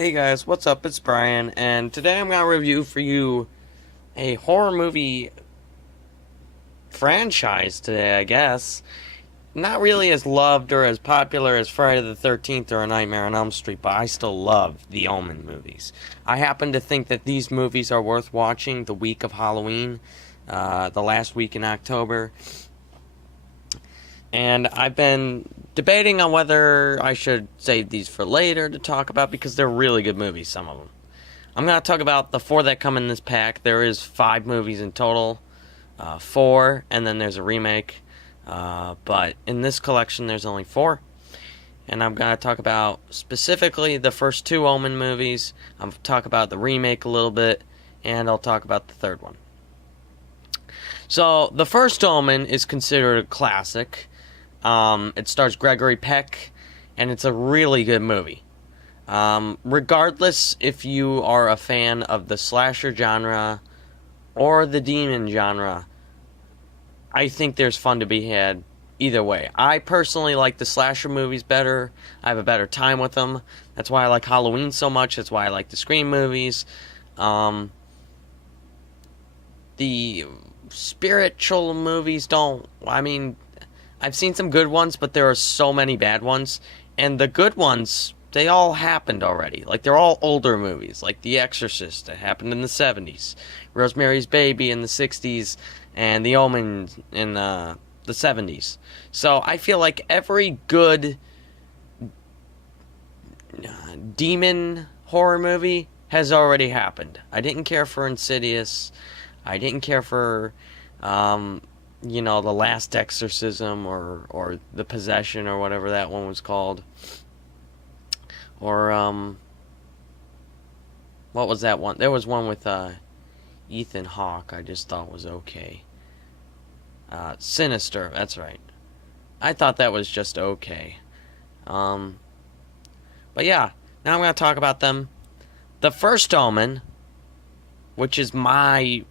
Hey guys, what's up? It's Brian, and today I'm going to review for you a horror movie franchise today, I guess. Not really as loved or as popular as Friday the 13th or A Nightmare on Elm Street, but I still love the Omen movies. I happen to think that these movies are worth watching the week of Halloween, the last week in October. And I've been debating on whether I should save these for later to talk about because they're really good movies, some of them. I'm going to talk about the four that come in this pack. There is 5 movies in total, 4, and then there's a remake. But in this collection, there's only 4. And I'm going to talk about specifically the first 2 Omen movies. I'm going to talk about the remake a little bit, and I'll talk about the third one. So, the first Omen is considered a classic. It stars Gregory Peck, and it's a really good movie. Regardless if you are a fan of the slasher genre or the demon genre, I think there's fun to be had either way. I personally like the slasher movies better. I have a better time with them. That's why I like Halloween so much. That's why I like the Scream movies. The spiritual movies I've seen some good ones, but there are so many bad ones. And the good ones, they all happened already. Like, they're all older movies. Like The Exorcist, that happened in the 70s. Rosemary's Baby in the 60s. And The Omen in the 70s. So, I feel like every good demon horror movie has already happened. I didn't care for Insidious. I didn't care for The Last Exorcism or The Possession or whatever that one was called. Or, what was that one? There was one with Ethan Hawke I just thought was okay. Sinister, that's right. I thought that was just okay. But yeah, now I'm going to talk about them. The first Omen, which is I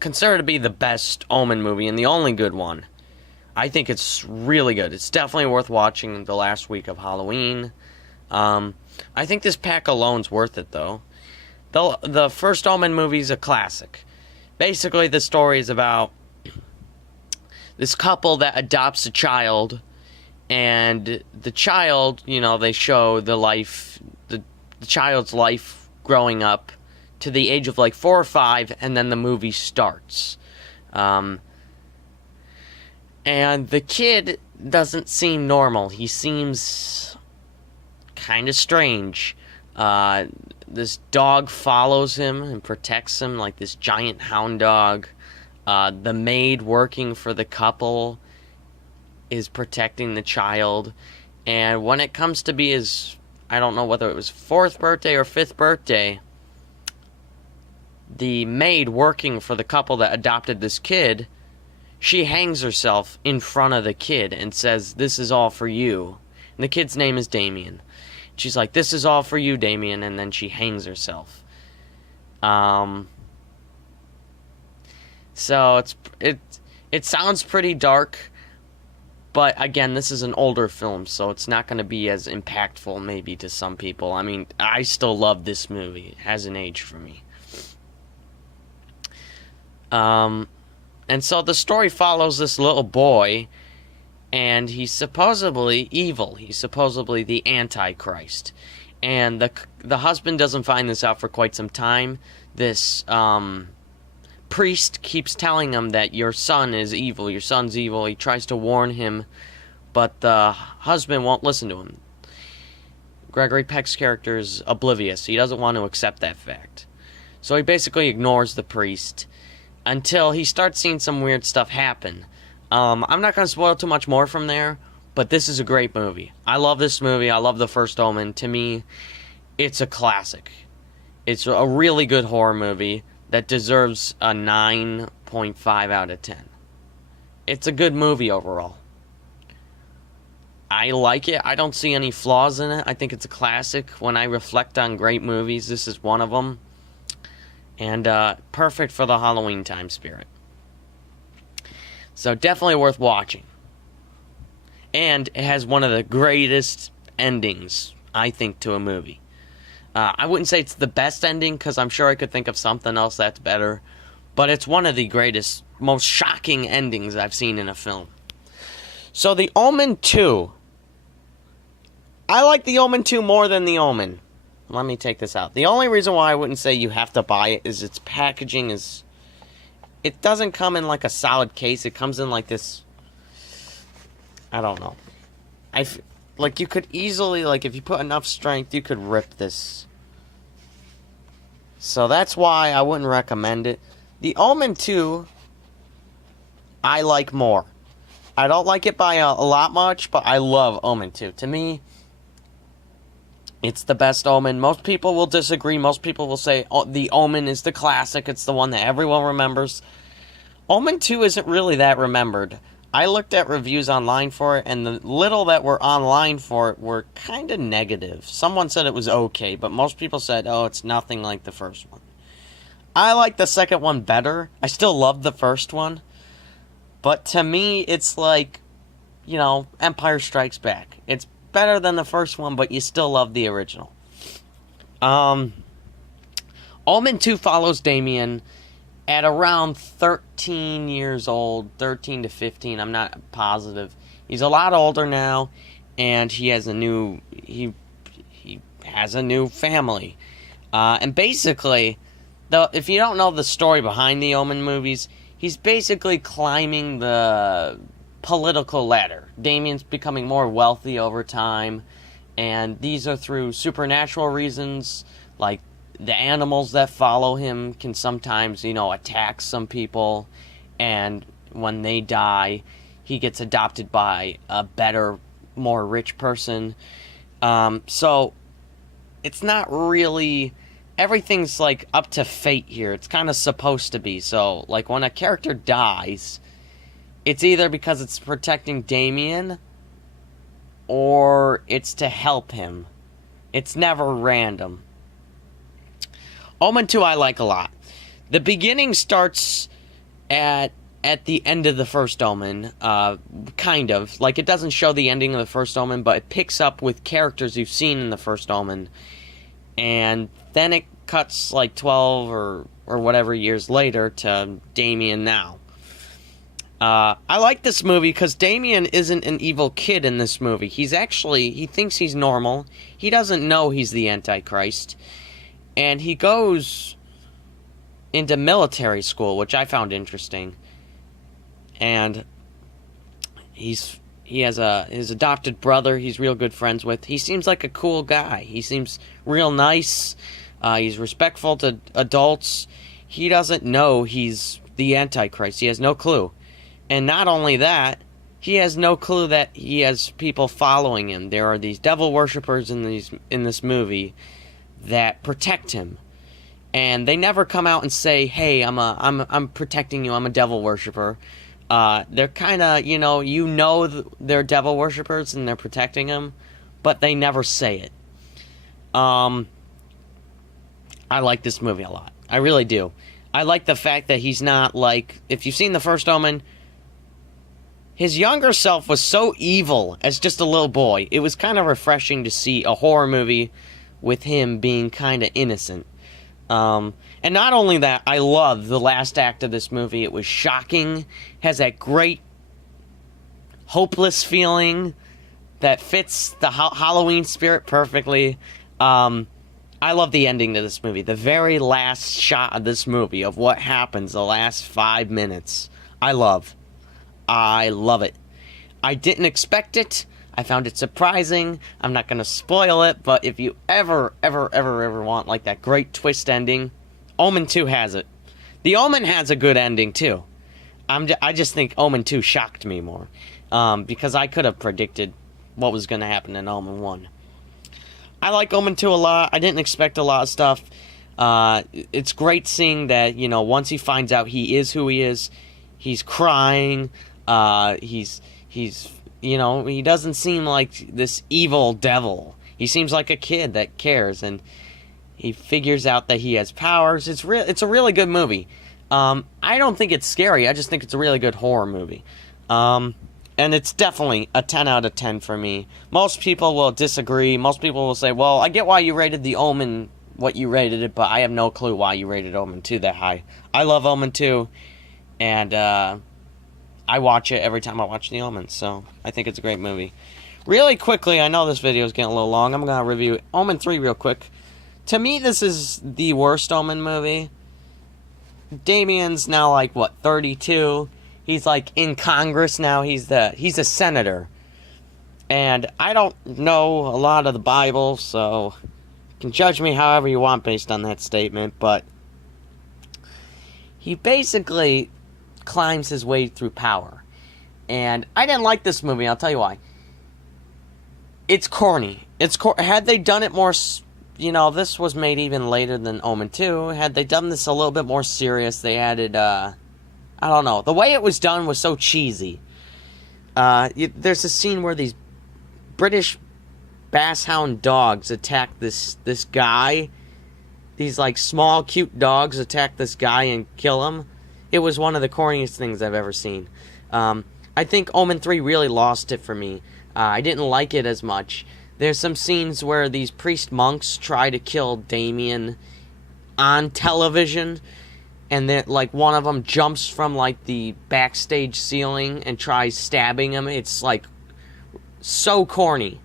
consider to be the best Omen movie and the only good one. I think it's really good. It's definitely worth watching the last week of Halloween. I think this pack alone's worth it, though. The first Omen movie is a classic. Basically, the story is about this couple that adopts a child, and the child, they show the child's life growing up to the age of like 4 or 5, and then the movie starts. And the kid doesn't seem normal. He seems kind of strange. This dog follows him and protects him, like this giant hound dog. The maid working for the couple is protecting the child. And when it comes to be his, I don't know whether it was 4th birthday or 5th birthday, the maid working for the couple that adopted this kid, she hangs herself in front of the kid and says, "This is all for you." And the kid's name is Damien. She's like, "This is all for you, Damien," and then she hangs herself. So it sounds pretty dark, but again, this is an older film, so it's not going to be as impactful maybe to some people. I mean, I still love this movie. It hasn't aged for me. And so the story follows this little boy, and he's supposedly evil. He's supposedly the Antichrist. And the husband doesn't find this out for quite some time. This priest keeps telling him that your son is evil, your son's evil. He tries to warn him, but the husband won't listen to him. Gregory Peck's character is oblivious. He doesn't want to accept that fact. So he basically ignores the priest until he starts seeing some weird stuff happen. I'm not going to spoil too much more from there, but this is a great movie. I love this movie. I love the first Omen. To me, it's a classic. It's a really good horror movie that deserves a 9.5 out of 10. It's a good movie overall. I like it. I don't see any flaws in it. I think it's a classic. When I reflect on great movies, this is one of them. And perfect for the Halloween time spirit. So definitely worth watching. And it has one of the greatest endings, I think, to a movie. I wouldn't say it's the best ending, because I'm sure I could think of something else that's better, but it's one of the greatest, most shocking endings I've seen in a film. So The Omen 2. I like The Omen 2 more than The Omen. Let me take this out. The only reason why I wouldn't say you have to buy it is its packaging is... It doesn't come in like a solid case. It comes in like this... I don't know. Like, you could easily, like, if you put enough strength, you could rip this. So that's why I wouldn't recommend it. The Omen 2, I like more. I don't like it by a lot much, but I love Omen 2. To me, it's the best Omen. Most people will disagree. Most people will say The Omen is the classic. It's the one that everyone remembers. Omen 2 isn't really that remembered. I looked at reviews online for it, and the little that were online for it were kind of negative. Someone said it was okay, but most people said, oh, it's nothing like the first one. I like the second one better. I still love the first one. But to me, it's like, you know, Empire Strikes Back. It's better than the first one, but you still love the original. Omen 2 follows Damien at around 13 years old, 13 to 15, I'm not positive. He's a lot older now, and he has a new family. And basically, if you don't know the story behind the Omen movies, he's basically climbing the political ladder. Damien's becoming more wealthy over time, and these are through supernatural reasons, like the animals that follow him can sometimes, you know, attack some people, and when they die, he gets adopted by a better, more rich person. So, it's not really... Everything's, like, up to fate here. It's kind of supposed to be. So, like, when a character dies, it's either because it's protecting Damien, or it's to help him. It's never random. Omen 2 I like a lot. The beginning starts at the end of the first Omen, kind of. Like, it doesn't show the ending of the first Omen, but it picks up with characters you've seen in the first Omen. And then it cuts, like, 12 or whatever years later to Damien now. I like this movie because Damien isn't an evil kid in this movie. He thinks he's normal. He doesn't know he's the Antichrist. And he goes into military school, which I found interesting. And he has his adopted brother he's real good friends with. He seems like a cool guy. He seems real nice. He's respectful to adults. He doesn't know he's the Antichrist. He has no clue. And not only that, he has no clue that he has people following him. There are these devil worshippers in this movie that protect him, and they never come out and say, "Hey, I'm protecting you. I'm a devil worshipper." They're kind of, they're devil worshippers and they're protecting him, but they never say it. I like this movie a lot. I really do. I like the fact that he's not like, if you've seen the first Omen, his younger self was so evil as just a little boy. It was kind of refreshing to see a horror movie with him being kind of innocent. And not only that, I love the last act of this movie. It was shocking. Has that great hopeless feeling that fits the Halloween spirit perfectly. I love the ending to this movie. The very last shot of this movie, of what happens, the last 5 minutes. I love it. I didn't expect it. I found it surprising. I'm not going to spoil it, but if you ever want like that great twist ending, Omen 2 has it. The Omen has a good ending too. I just think Omen 2 shocked me more, because I could have predicted what was going to happen in Omen 1. I like Omen 2 a lot. I didn't expect a lot of stuff. It's great seeing that, once he finds out he is who he is, he's crying. He doesn't seem like this evil devil. He seems like a kid that cares, and he figures out that he has powers. It's a really good movie. I don't think it's scary. I just think it's a really good horror movie. And it's definitely a 10 out of 10 for me. Most people will disagree. Most people will say, well, I get why you rated The Omen what you rated it, but I have no clue why you rated Omen 2 that high. I love Omen 2, and I watch it every time I watch The Omen, so I think it's a great movie. Really quickly, I know this video is getting a little long. I'm going to review Omen 3 real quick. To me, this is the worst Omen movie. Damien's now, like, what, 32? He's, like, in Congress now. He's a senator. And I don't know a lot of the Bible, so you can judge me however you want based on that statement, but he basically climbs his way through power. And I didn't like this movie, I'll tell you why. It's corny. Had they done it more, you know, this was made even later than Omen 2. Had they done this a little bit more serious, they added, I don't know. The way it was done was so cheesy. There's a scene where these British basshound dogs attack this guy. These, like, small, cute dogs attack this guy and kill him. It was one of the corniest things I've ever seen. I think Omen 3 really lost it for me. I didn't like it as much. There's some scenes where these priest monks try to kill Damien on television, and then, like, one of them jumps from, like, the backstage ceiling and tries stabbing him. It's, like, so corny.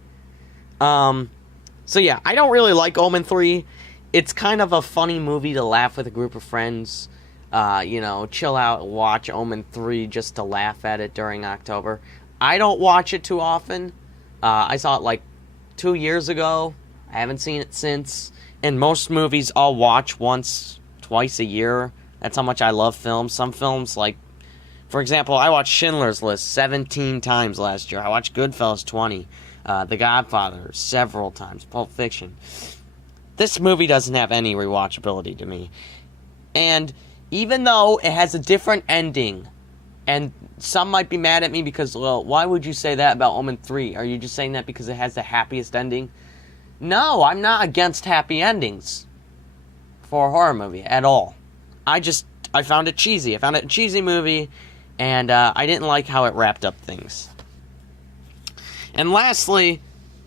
So yeah, I don't really like Omen 3. It's kind of a funny movie to laugh with a group of friends. You know, chill out and watch Omen 3 just to laugh at it during October. I don't watch it too often. I saw it like 2 years ago. I haven't seen it since. And most movies I'll watch once, twice a year. That's how much I love films. Some films, like, for example, I watched Schindler's List 17 times last year. I watched Goodfellas 20. The Godfather several times. Pulp Fiction. This movie doesn't have any rewatchability to me. And even though it has a different ending, and some might be mad at me because, well, why would you say that about Omen 3? Are you just saying that because it has the happiest ending? No, I'm not against happy endings for a horror movie at all. I found it cheesy. I found it a cheesy movie, and I didn't like how it wrapped up things. And lastly,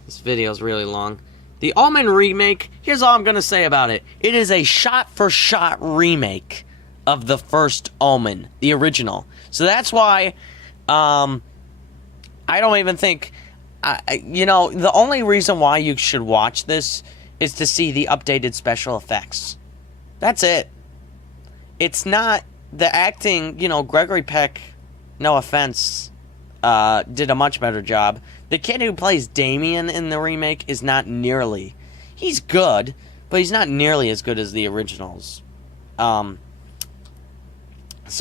this video is really long. The Omen remake, here's all I'm going to say about it. It is a shot-for-shot remake of the first Omen, the original. So that's why I don't even think, you know, the only reason why you should watch this is to see the updated special effects. That's it. It's not the acting, you know, Gregory Peck, no offense, did a much better job. The kid who plays Damien in the remake is not nearly, he's good, but he's not nearly as good as the originals. So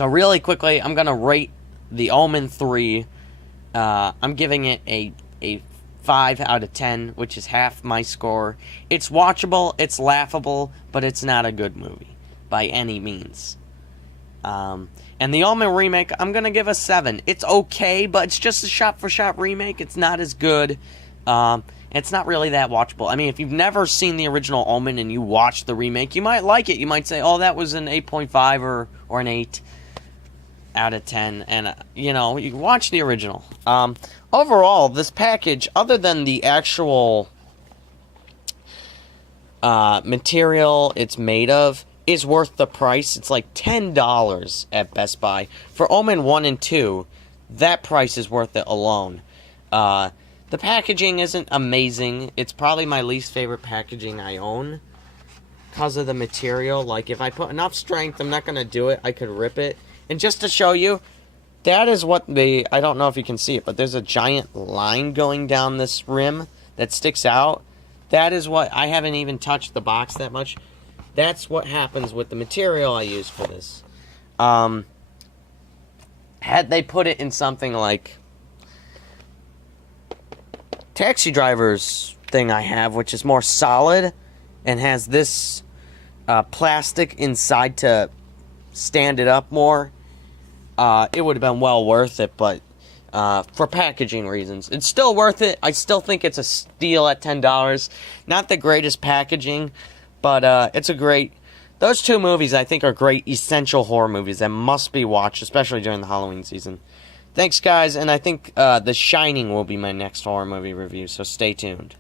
really quickly, I'm going to rate The Omen 3. I'm giving it a 5 out of 10, which is half my score. It's watchable, it's laughable, but it's not a good movie by any means. And the Omen remake, I'm going to give a 7. It's okay, but it's just a shot-for-shot remake. It's not as good. It's not really that watchable. I mean, if you've never seen the original Omen and you watch the remake, you might like it. You might say, oh, that was an 8.5 or an 8 out of 10. And, you know, you watch the original. Overall, this package, other than the actual material it's made of, is worth the price. It's like $10 at Best Buy. For Omen 1 and 2, that price is worth it alone. The packaging isn't amazing. It's probably my least favorite packaging I own because of the material. Like, if I put enough strength, I'm not going to do it. I could rip it. And just to show you, that is what I don't know if you can see it, but there's a giant line going down this rim that sticks out. That is what, I haven't even touched the box that much. That's what happens with the material I use for this. Had they put it in something like Taxi Driver's thing I have, which is more solid and has this plastic inside to stand it up more, it would have been well worth it, but for packaging reasons, it's still worth it. I still think it's a steal at $10. Not the greatest packaging, but it's a great... Those two movies, I think, are great essential horror movies that must be watched, especially during the Halloween season. Thanks, guys, and I think The Shining will be my next horror movie review, so stay tuned.